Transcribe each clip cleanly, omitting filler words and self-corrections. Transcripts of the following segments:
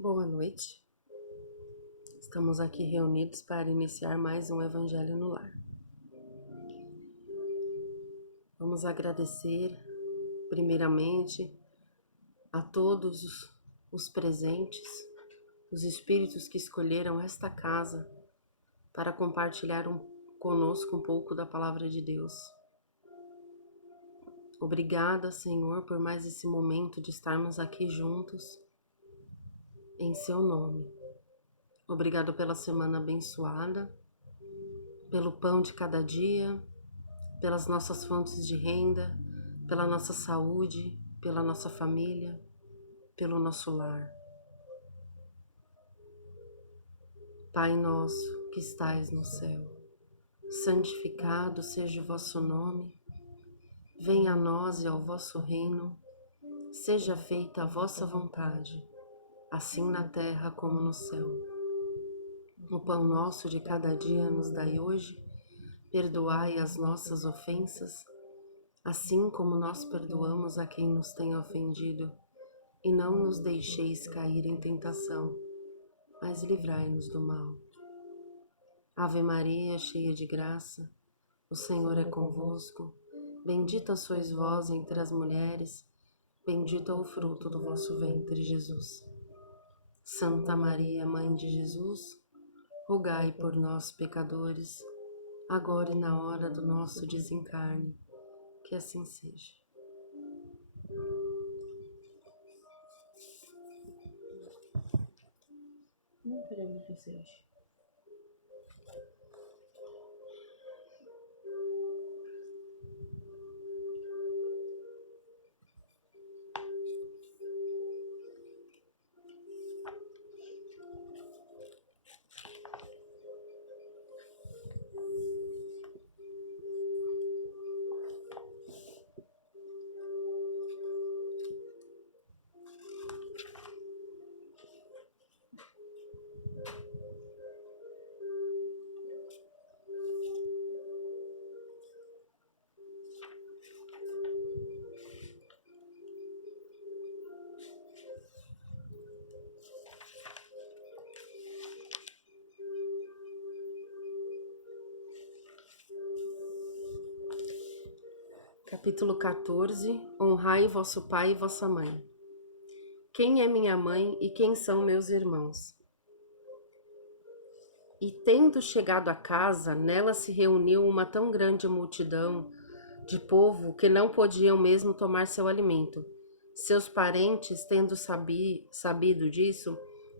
Boa noite. Estamos aqui reunidos para iniciar mais um Evangelho no Lar. Vamos agradecer, primeiramente, a todos os presentes, os espíritos que escolheram esta casa para compartilhar conosco um pouco da Palavra de Deus. Obrigada, Senhor, por mais esse momento de estarmos aqui juntos, em Seu nome. Obrigado pela semana abençoada, pelo pão de cada dia, pelas nossas fontes de renda, pela nossa saúde, pela nossa família, pelo nosso lar. Pai nosso que estais no céu, santificado seja o vosso nome, venha a nós e ao vosso reino, seja feita a vossa vontade, assim na terra como no céu. O pão nosso de cada dia nos dai hoje, perdoai as nossas ofensas, assim como nós perdoamos a quem nos tem ofendido, e não nos deixeis cair em tentação, mas livrai-nos do mal. Ave Maria, cheia de graça, o Senhor é convosco, bendita sois vós entre as mulheres, bendito é o fruto do vosso ventre, Jesus. Santa Maria, Mãe de Jesus, rogai por nós, pecadores, agora e na hora do nosso desencarne, que assim seja. Não queremos que seja. Capítulo 14. Honrai vosso pai e vossa mãe. Quem é minha mãe e quem são meus irmãos? E tendo chegado à casa, nela se reuniu uma tão grande multidão de povo que não podiam mesmo tomar seu alimento. Seus parentes, tendo sabido disso,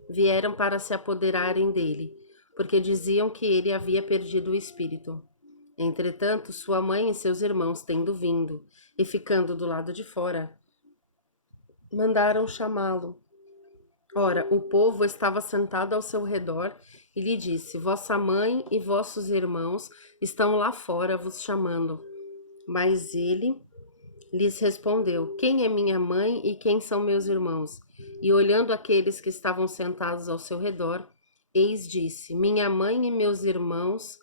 vieram para se apoderarem dele, porque diziam que ele havia perdido o espírito. Entretanto, sua mãe e seus irmãos, tendo vindo e ficando do lado de fora, mandaram chamá-lo. Ora, o povo estava sentado ao seu redor e lhe disse: Vossa mãe e vossos irmãos estão lá fora vos chamando. Mas ele lhes respondeu: Quem é minha mãe e quem são meus irmãos? E olhando aqueles que estavam sentados ao seu redor, eis disse: Minha mãe e meus irmãos,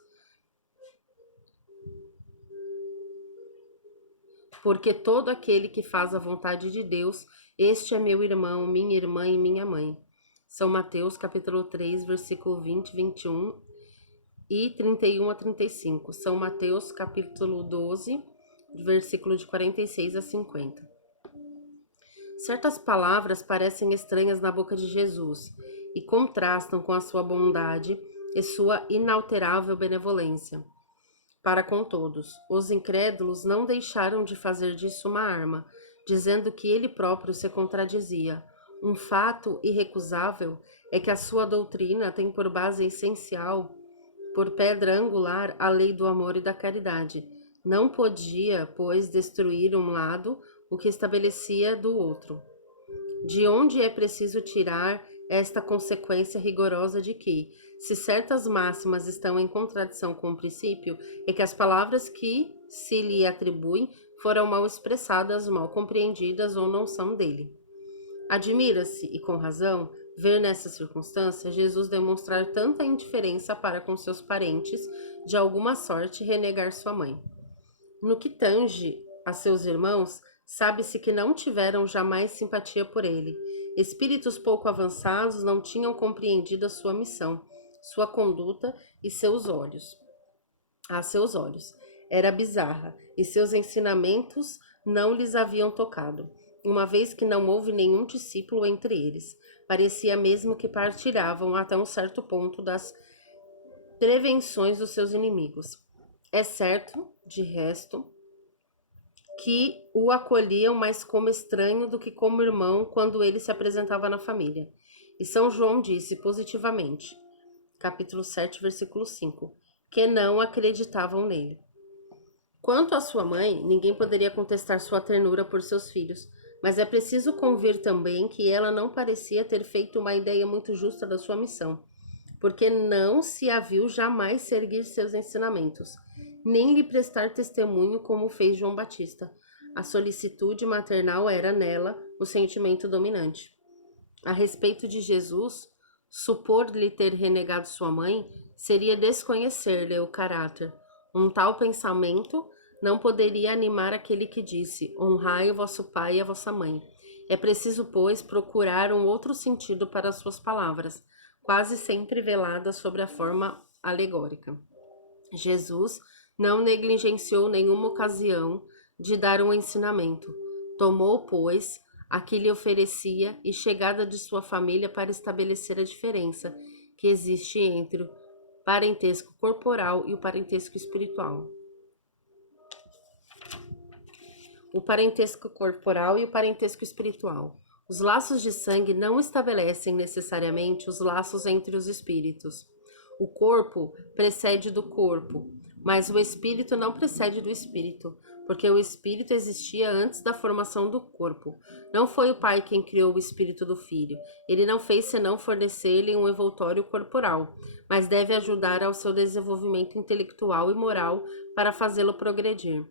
porque todo aquele que faz a vontade de Deus, este é meu irmão, minha irmã e minha mãe. São Mateus, capítulo 3, versículo 20, 21 e 31 a 35. São Mateus, capítulo 12, versículo de 46 a 50. Certas palavras parecem estranhas na boca de Jesus e contrastam com a sua bondade e sua inalterável benevolência para com todos. Os incrédulos não deixaram de fazer disso uma arma, dizendo que ele próprio se contradizia. Um fato irrecusável é que a sua doutrina tem por base essencial, por pedra angular, a lei do amor e da caridade. Não podia, pois, destruir um lado o que estabelecia do outro. De onde é preciso tirar esta consequência rigorosa de que, se certas máximas estão em contradição com o princípio, é que as palavras que se lhe atribuem foram mal expressadas, mal compreendidas ou não são dele. Admira-se, e com razão, ver nessa circunstância Jesus demonstrar tanta indiferença para com seus parentes, de alguma sorte renegar sua mãe. No que tange a seus irmãos, sabe-se que não tiveram jamais simpatia por ele, Espíritos pouco avançados não tinham compreendido a sua missão, sua conduta e seus olhos. A seus olhos. Era bizarra, e seus ensinamentos não lhes haviam tocado, uma vez que não houve nenhum discípulo entre eles. Parecia mesmo que partilhavam até um certo ponto das prevenções dos seus inimigos. É certo, de resto, que o acolhiam mais como estranho do que como irmão quando ele se apresentava na família. E São João disse positivamente, capítulo 7, versículo 5, que não acreditavam nele. Quanto à sua mãe, ninguém poderia contestar sua ternura por seus filhos, mas é preciso convir também que ela não parecia ter feito uma ideia muito justa da sua missão, porque não se a viu jamais seguir seus ensinamentos, nem lhe prestar testemunho como fez João Batista. A solicitude maternal era nela o sentimento dominante. A respeito de Jesus, supor-lhe ter renegado sua mãe seria desconhecer-lhe o caráter. Um tal pensamento não poderia animar aquele que disse: honrai o vosso pai e a vossa mãe. É preciso, pois, procurar um outro sentido para as suas palavras, quase sempre veladas sobre a forma alegórica. Jesus não negligenciou nenhuma ocasião de dar um ensinamento. Tomou, pois, a que lhe oferecia e chegada de sua família para estabelecer a diferença que existe entre o parentesco corporal e o parentesco espiritual. O parentesco corporal e o parentesco espiritual. Os laços de sangue não estabelecem necessariamente os laços entre os espíritos. O corpo precede do corpo, mas o espírito não precede do espírito, porque o espírito existia antes da formação do corpo. Não foi o pai quem criou o espírito do filho. Ele não fez senão fornecer-lhe um envoltório corporal, mas deve ajudar ao seu desenvolvimento intelectual e moral para fazê-lo progredir.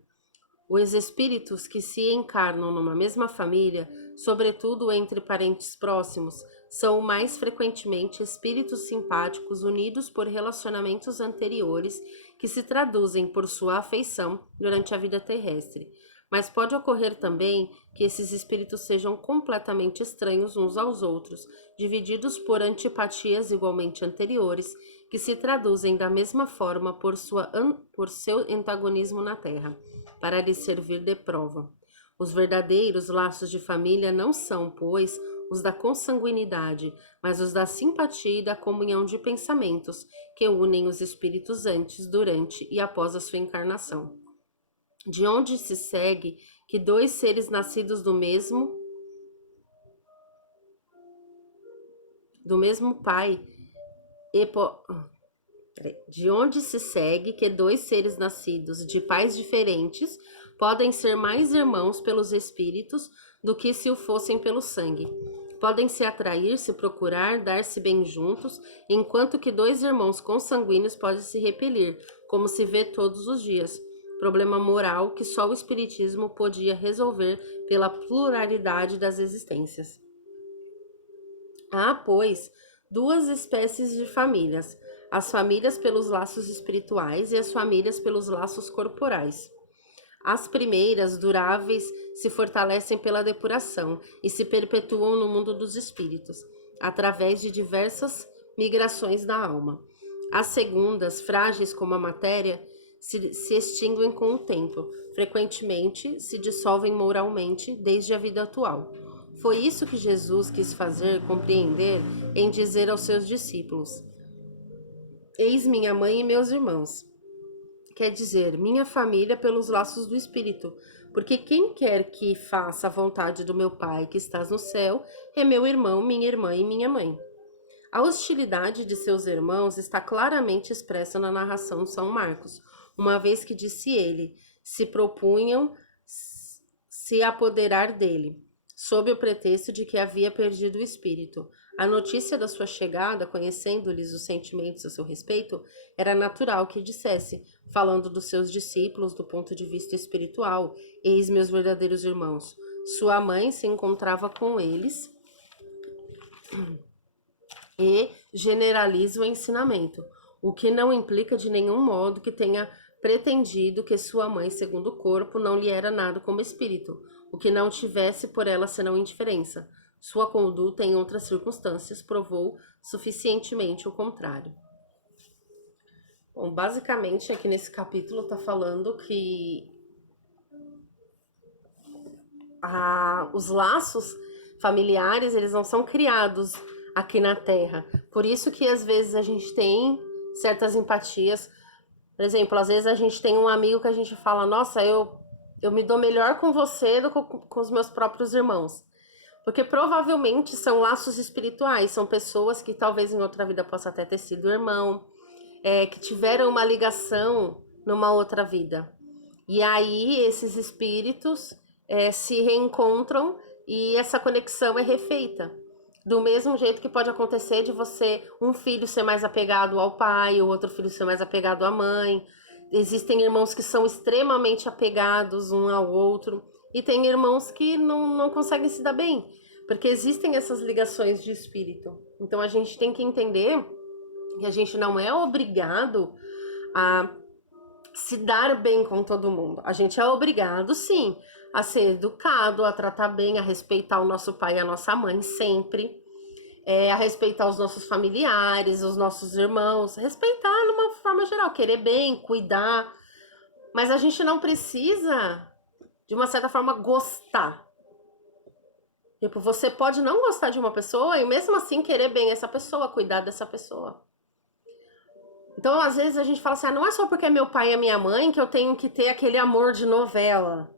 Os espíritos que se encarnam numa mesma família, sobretudo entre parentes próximos, são mais frequentemente espíritos simpáticos unidos por relacionamentos anteriores que se traduzem por sua afeição durante a vida terrestre. Mas pode ocorrer também que esses espíritos sejam completamente estranhos uns aos outros, divididos por antipatias igualmente anteriores, que se traduzem da mesma forma por seu antagonismo na Terra, para lhe servir de prova. Os verdadeiros laços de família não são, pois, os da consanguinidade, mas os da simpatia e da comunhão de pensamentos que unem os espíritos antes, durante e após a sua encarnação. De onde se segue que dois seres nascidos do mesmo pai de onde se segue que dois seres nascidos de pais diferentes podem ser mais irmãos pelos espíritos do que se o fossem pelo sangue. Podem se atrair, se procurar, dar-se bem juntos, enquanto que dois irmãos consanguíneos podem se repelir, como se vê todos os dias. Problema moral que só o espiritismo podia resolver pela pluralidade das existências. Há, pois, duas espécies de famílias: as famílias pelos laços espirituais e as famílias pelos laços corporais. As primeiras, duráveis, se fortalecem pela depuração e se perpetuam no mundo dos espíritos, através de diversas migrações da alma. As segundas, frágeis como a matéria, se extinguem com o tempo, frequentemente se dissolvem moralmente desde a vida atual. Foi isso que Jesus quis fazer compreender em dizer aos seus discípulos: eis minha mãe e meus irmãos. Quer dizer, minha família pelos laços do Espírito, porque quem quer que faça a vontade do meu Pai que estás no céu é meu irmão, minha irmã e minha mãe. A hostilidade de seus irmãos está claramente expressa na narração de São Marcos, uma vez que disse ele, se propunham se apoderar dele, sob o pretexto de que havia perdido o espírito. A notícia da sua chegada, conhecendo-lhes os sentimentos a seu respeito, era natural que dissesse, falando dos seus discípulos do ponto de vista espiritual: eis meus verdadeiros irmãos. Sua mãe se encontrava com eles e generaliza o ensinamento, o que não implica de nenhum modo que tenha pretendido que sua mãe, segundo o corpo, não lhe era nada como espírito, o que não tivesse por ela senão indiferença. Sua conduta em outras circunstâncias provou suficientemente o contrário. Bom, basicamente aqui nesse capítulo tá falando que os laços familiares, eles não são criados aqui na Terra. Por isso que às vezes a gente tem certas empatias. Por exemplo, às vezes a gente tem um amigo que a gente fala, nossa, eu me dou melhor com você do que com os meus próprios irmãos. Porque provavelmente são laços espirituais, são pessoas que talvez em outra vida possa até ter sido irmão, que tiveram uma ligação numa outra vida. E aí esses espíritos se reencontram e essa conexão é refeita. Do mesmo jeito que pode acontecer de você, um filho ser mais apegado ao pai, o outro filho ser mais apegado à mãe. Existem irmãos que são extremamente apegados um ao outro. E tem irmãos que não conseguem se dar bem. Porque existem essas ligações de espírito. Então a gente tem que entender que a gente não é obrigado a se dar bem com todo mundo. A gente é obrigado, sim, a ser educado, a tratar bem, a respeitar o nosso pai e a nossa mãe sempre, a respeitar os nossos familiares, os nossos irmãos, respeitar numa forma geral, querer bem, cuidar. Mas a gente não precisa, de uma certa forma, gostar. Tipo, você pode não gostar de uma pessoa e mesmo assim querer bem essa pessoa, cuidar dessa pessoa. Então, às vezes a gente fala assim, não é só porque é meu pai e a minha mãe que eu tenho que ter aquele amor de novela.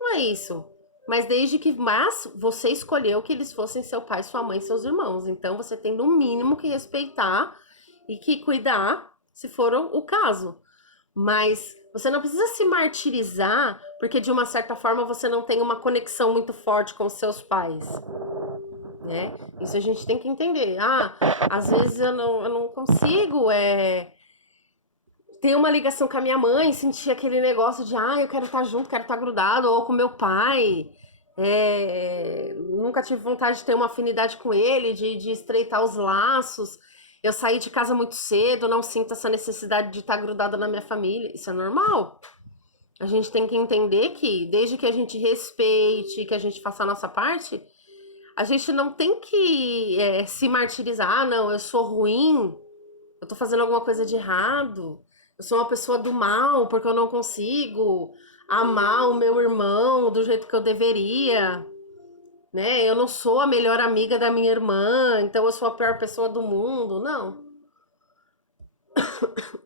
Não é isso. Mas mas você escolheu que eles fossem seu pai, sua mãe, seus irmãos. Então, você tem no mínimo que respeitar e que cuidar, se for o caso. Mas você não precisa se martirizar porque de uma certa forma você não tem uma conexão muito forte com seus pais. Né? Isso a gente tem que entender. Às vezes eu não consigo ter uma ligação com a minha mãe, sentir aquele negócio de eu quero estar junto, quero estar grudado, ou com meu pai. Nunca tive vontade de ter uma afinidade com ele, de estreitar os laços. Eu saí de casa muito cedo, não sinto essa necessidade de estar grudada na minha família. Isso é normal. A gente tem que entender que, desde que a gente respeite, que a gente faça a nossa parte, a gente não tem que se martirizar. Não, eu sou ruim, eu tô fazendo alguma coisa de errado, eu sou uma pessoa do mal porque eu não consigo amar o meu irmão do jeito que eu deveria, né? Eu não sou a melhor amiga da minha irmã, então eu sou a pior pessoa do mundo. Não.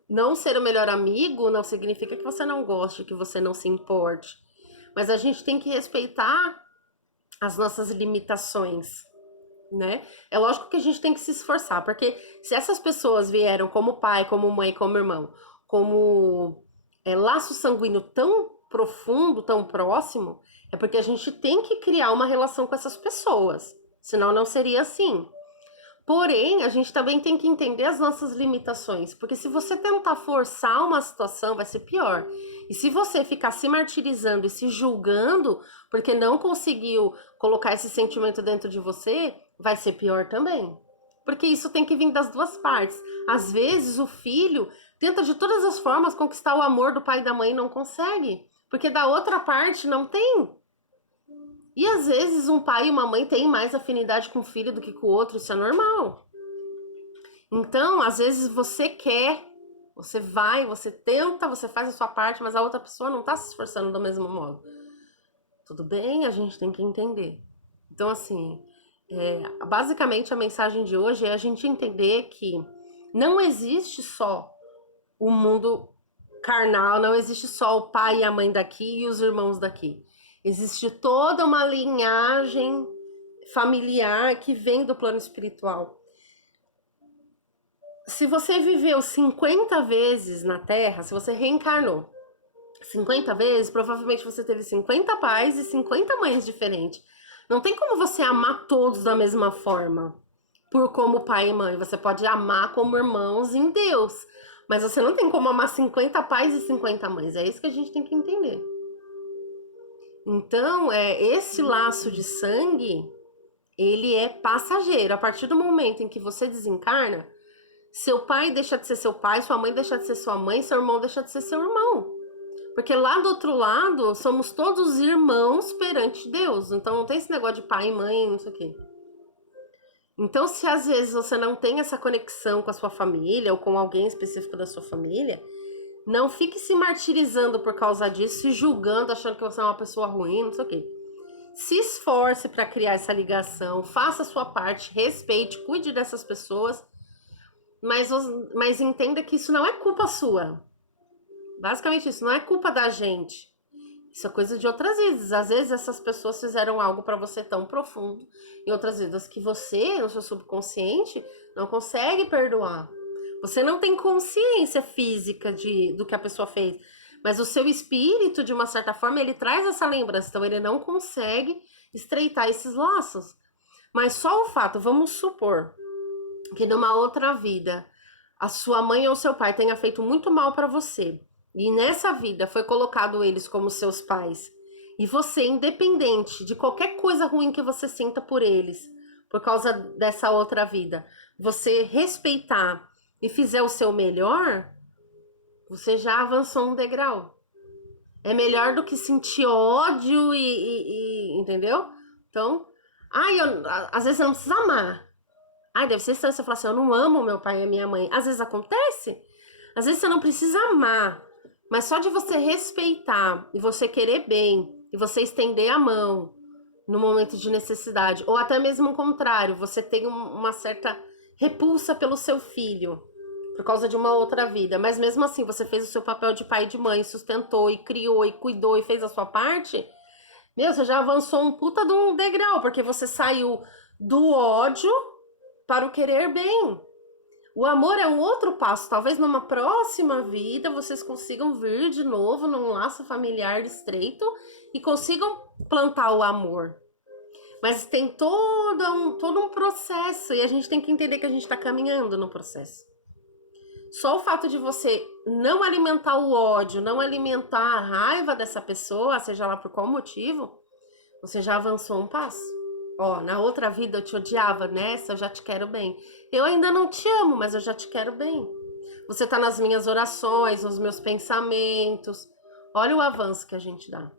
Não ser o melhor amigo não significa que você não goste, que você não se importe. Mas a gente tem que respeitar as nossas limitações, né? É lógico que a gente tem que se esforçar, porque se essas pessoas vieram como pai, como mãe, como irmão, como laço sanguíneo tão profundo, tão próximo, é porque a gente tem que criar uma relação com essas pessoas, senão não seria assim. Porém, a gente também tem que entender as nossas limitações, porque se você tentar forçar uma situação, vai ser pior. E se você ficar se martirizando e se julgando porque não conseguiu colocar esse sentimento dentro de você, vai ser pior também. Porque isso tem que vir das duas partes. Às vezes o filho tenta de todas as formas conquistar o amor do pai e da mãe e não consegue, porque da outra parte não tem. E às vezes um pai e uma mãe têm mais afinidade com o filho do que com o outro, isso é normal. Então, às vezes você quer, você vai, você tenta, você faz a sua parte, mas a outra pessoa não tá se esforçando do mesmo modo. Tudo bem, a gente tem que entender. Então, assim, basicamente a mensagem de hoje é a gente entender que não existe só o mundo carnal, não existe só o pai e a mãe daqui e os irmãos daqui. Existe toda uma linhagem familiar que vem do plano espiritual. Se você viveu 50 vezes na Terra, se você reencarnou 50 vezes, provavelmente você teve 50 pais e 50 mães diferentes. Não tem como você amar todos da mesma forma, por como pai e mãe. Você pode amar como irmãos em Deus, mas você não tem como amar 50 pais e 50 mães. É isso que a gente tem que entender. Então, esse laço de sangue, ele é passageiro. A partir do momento em que você desencarna, seu pai deixa de ser seu pai, sua mãe deixa de ser sua mãe, seu irmão deixa de ser seu irmão. Porque lá do outro lado, somos todos irmãos perante Deus. Então não tem esse negócio de pai e mãe, não sei o quê. Então, se às vezes você não tem essa conexão com a sua família ou com alguém específico da sua família, não fique se martirizando por causa disso, se julgando, achando que você é uma pessoa ruim, não sei o quê. Se esforce para criar essa ligação, faça a sua parte, respeite, cuide dessas pessoas, mas entenda que isso não é culpa sua. Basicamente isso, não é culpa da gente. Isso é coisa de outras vidas. Às vezes essas pessoas fizeram algo para você tão profundo em outras vidas que você, no seu subconsciente, não consegue perdoar. Você não tem consciência física do que a pessoa fez, mas o seu espírito, de uma certa forma, ele traz essa lembrança. Então ele não consegue estreitar esses laços. Mas só o fato, vamos supor que numa outra vida a sua mãe ou seu pai tenha feito muito mal para você. E nessa vida foi colocado eles como seus pais. E você, independente de qualquer coisa ruim que você sinta por eles, por causa dessa outra vida, você respeitar e fizer o seu melhor, você já avançou um degrau. É melhor do que sentir ódio entendeu? Então, às vezes você não precisa amar. Deve ser estranho você falar assim, eu não amo meu pai e a minha mãe. Às vezes acontece. Às vezes você não precisa amar. Mas só de você respeitar e você querer bem e você estender a mão no momento de necessidade, ou até mesmo o contrário, você tem uma certa repulsa pelo seu filho por causa de uma outra vida, mas mesmo assim você fez o seu papel de pai e de mãe, sustentou e criou e cuidou e fez a sua parte, você já avançou um puta de um degrau, porque você saiu do ódio para o querer bem. O amor é um outro passo. Talvez numa próxima vida vocês consigam vir de novo num laço familiar estreito e consigam plantar o amor. Mas tem todo um processo e a gente tem que entender que a gente está caminhando no processo. Só o fato de você não alimentar o ódio, não alimentar a raiva dessa pessoa, seja lá por qual motivo, você já avançou um passo. Na outra vida eu te odiava, nessa eu já te quero bem. Eu ainda não te amo, mas eu já te quero bem. Você tá nas minhas orações, nos meus pensamentos. Olha o avanço que a gente dá.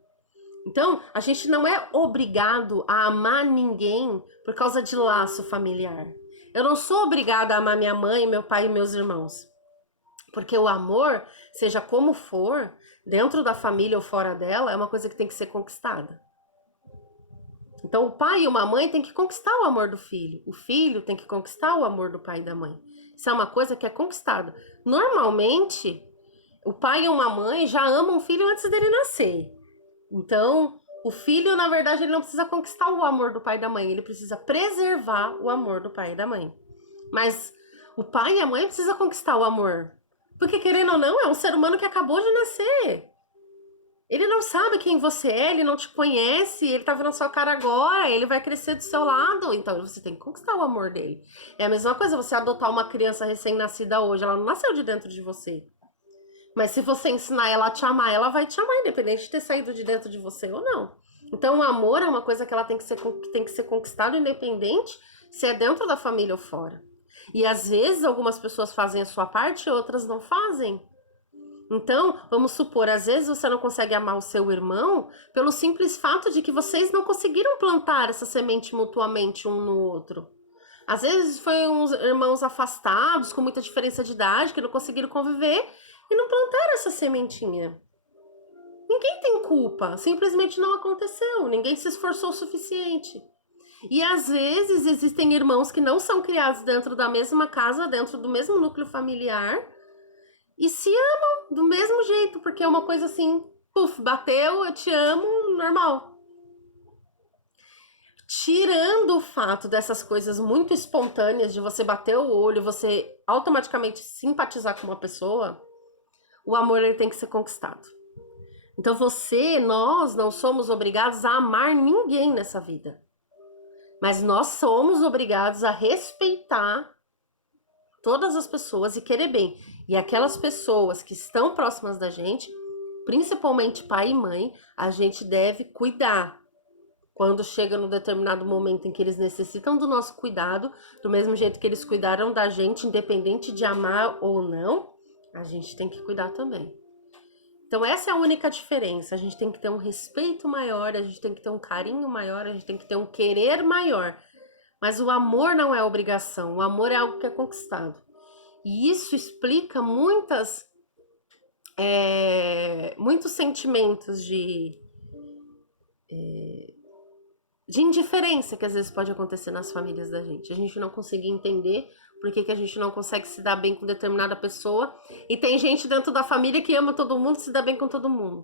Então, a gente não é obrigado a amar ninguém por causa de laço familiar. Eu não sou obrigada a amar minha mãe, meu pai e meus irmãos. Porque o amor, seja como for, dentro da família ou fora dela, é uma coisa que tem que ser conquistada. Então, o pai e uma mãe têm que conquistar o amor do filho. O filho tem que conquistar o amor do pai e da mãe. Isso é uma coisa que é conquistada. Normalmente, o pai e uma mãe já amam o filho antes dele nascer. Então, o filho, na verdade, ele não precisa conquistar o amor do pai e da mãe. Ele precisa preservar o amor do pai e da mãe. Mas o pai e a mãe precisam conquistar o amor. Porque, querendo ou não, é um ser humano que acabou de nascer. Ele não sabe quem você é, ele não te conhece, ele tá vendo a sua cara agora, ele vai crescer do seu lado, então você tem que conquistar o amor dele. É a mesma coisa você adotar uma criança recém-nascida hoje, ela não nasceu de dentro de você. Mas se você ensinar ela a te amar, ela vai te amar, independente de ter saído de dentro de você ou não. Então o amor é uma coisa que ela tem que ser conquistada, independente se é dentro da família ou fora. E às vezes algumas pessoas fazem a sua parte e outras não fazem. Então, vamos supor, às vezes você não consegue amar o seu irmão pelo simples fato de que vocês não conseguiram plantar essa semente mutuamente um no outro. Às vezes foi uns irmãos afastados, com muita diferença de idade, que não conseguiram conviver e não plantaram essa sementinha. Ninguém tem culpa, simplesmente não aconteceu, ninguém se esforçou o suficiente. E às vezes existem irmãos que não são criados dentro da mesma casa, dentro do mesmo núcleo familiar, e se amam do mesmo jeito, porque é uma coisa assim, puf, bateu, eu te amo, normal. Tirando o fato dessas coisas muito espontâneas, de você bater o olho, você automaticamente simpatizar com uma pessoa, o amor ele tem que ser conquistado. Então nós não somos obrigados a amar ninguém nessa vida. Mas nós somos obrigados a respeitar todas as pessoas e querer bem. E aquelas pessoas que estão próximas da gente, principalmente pai e mãe, a gente deve cuidar. Quando chega num determinado momento em que eles necessitam do nosso cuidado, do mesmo jeito que eles cuidaram da gente, independente de amar ou não, a gente tem que cuidar também. Então essa é a única diferença. A gente tem que ter um respeito maior, a gente tem que ter um carinho maior, a gente tem que ter um querer maior. Mas o amor não é obrigação, o amor é algo que é conquistado. E isso explica muitos sentimentos de indiferença que às vezes pode acontecer nas famílias da gente. A gente não conseguir entender por que a gente não consegue se dar bem com determinada pessoa. E tem gente dentro da família que ama todo mundo e se dá bem com todo mundo.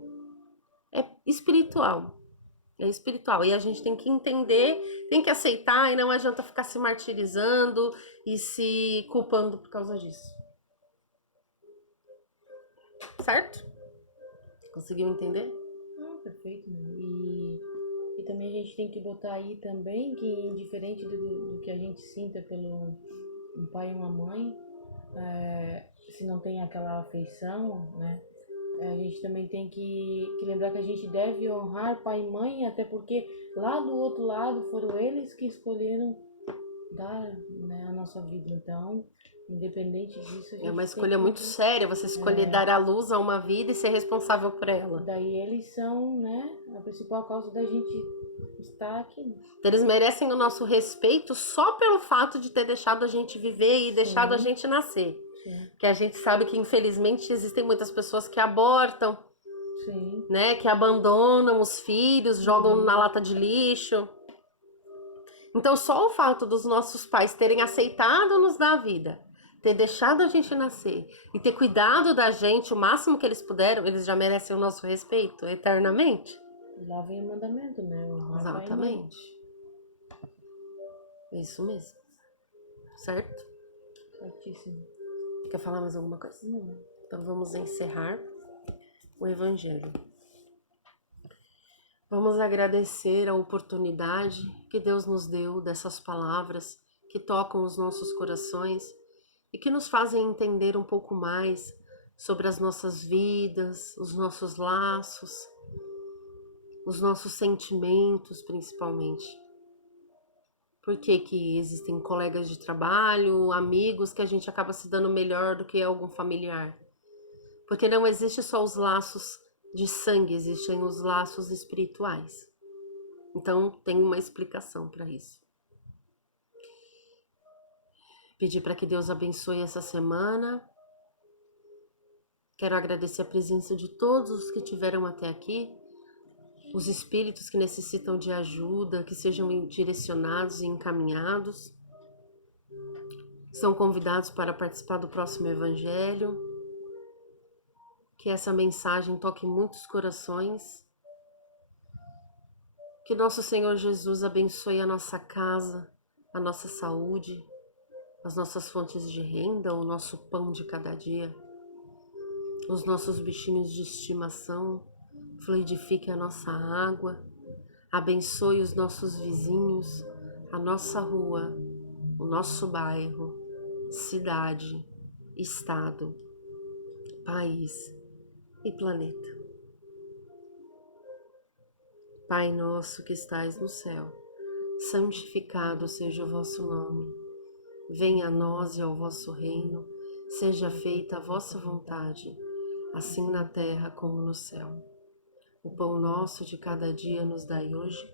É espiritual. É espiritual. E a gente tem que entender, tem que aceitar e não adianta ficar se martirizando e se culpando por causa disso. Certo? Conseguiu entender? Ah, perfeito, né? E também a gente tem que botar aí também que, indiferente do que a gente sinta pelo um pai e uma mãe, se não tem aquela afeição, né? A gente também tem que lembrar que a gente deve honrar pai e mãe, até porque lá do outro lado foram eles que escolheram dar, né, a nossa vida. Então, independente disso, a É uma gente tem escolha que... muito séria você escolher dar à luz a uma vida e ser responsável por ela. Daí eles são, né, a principal causa da gente estar aqui. Eles merecem o nosso respeito só pelo fato de ter deixado a gente viver e deixado a gente nascer. Sim. Que a gente sabe que infelizmente existem muitas pessoas que abortam, Sim. né, que abandonam os filhos, jogam na lata de lixo. Então só o fato dos nossos pais terem aceitado nos dar a vida, ter deixado a gente nascer e ter cuidado da gente o máximo que eles puderam, eles já merecem o nosso respeito eternamente. Lá vem o mandamento, né? Honrar pai e mãe. Exatamente. É isso mesmo. Certo? Certíssimo. Quer falar mais alguma coisa? Não. Então vamos encerrar o Evangelho. Vamos agradecer a oportunidade que Deus nos deu dessas palavras que tocam os nossos corações e que nos fazem entender um pouco mais sobre as nossas vidas, os nossos laços, os nossos sentimentos, principalmente. Por que existem colegas de trabalho, amigos que a gente acaba se dando melhor do que algum familiar? Porque não existe só os laços de sangue, existem os laços espirituais. Então tem uma explicação para isso. Pedir para que Deus abençoe essa semana. Quero agradecer a presença de todos os que tiveram até aqui, os espíritos que necessitam de ajuda, que sejam direcionados e encaminhados. São convidados para participar do próximo Evangelho. Que essa mensagem toque muitos corações. Que nosso Senhor Jesus abençoe a nossa casa, a nossa saúde, as nossas fontes de renda, o nosso pão de cada dia, os nossos bichinhos de estimação, fluidifique a nossa água, abençoe os nossos vizinhos, a nossa rua, o nosso bairro, cidade, estado, país e planeta. Pai nosso que estais no céu, santificado seja o vosso nome. Venha a nós e ao vosso reino, seja feita a vossa vontade, assim na terra como no céu. O pão nosso de cada dia nos dai hoje.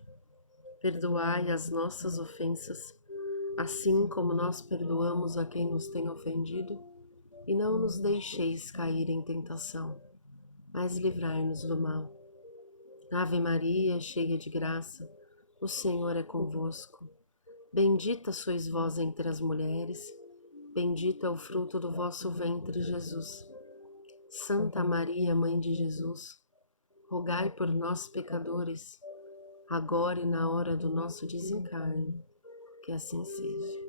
Perdoai as nossas ofensas, assim como nós perdoamos a quem nos tem ofendido, e não nos deixeis cair em tentação, mas livrai-nos do mal. Ave Maria, cheia de graça, o Senhor é convosco. Bendita sois vós entre as mulheres, bendito é o fruto do vosso ventre, Jesus. Santa Maria, Mãe de Jesus, rogai por nós, pecadores, agora e na hora do nosso desencarne. Que assim seja.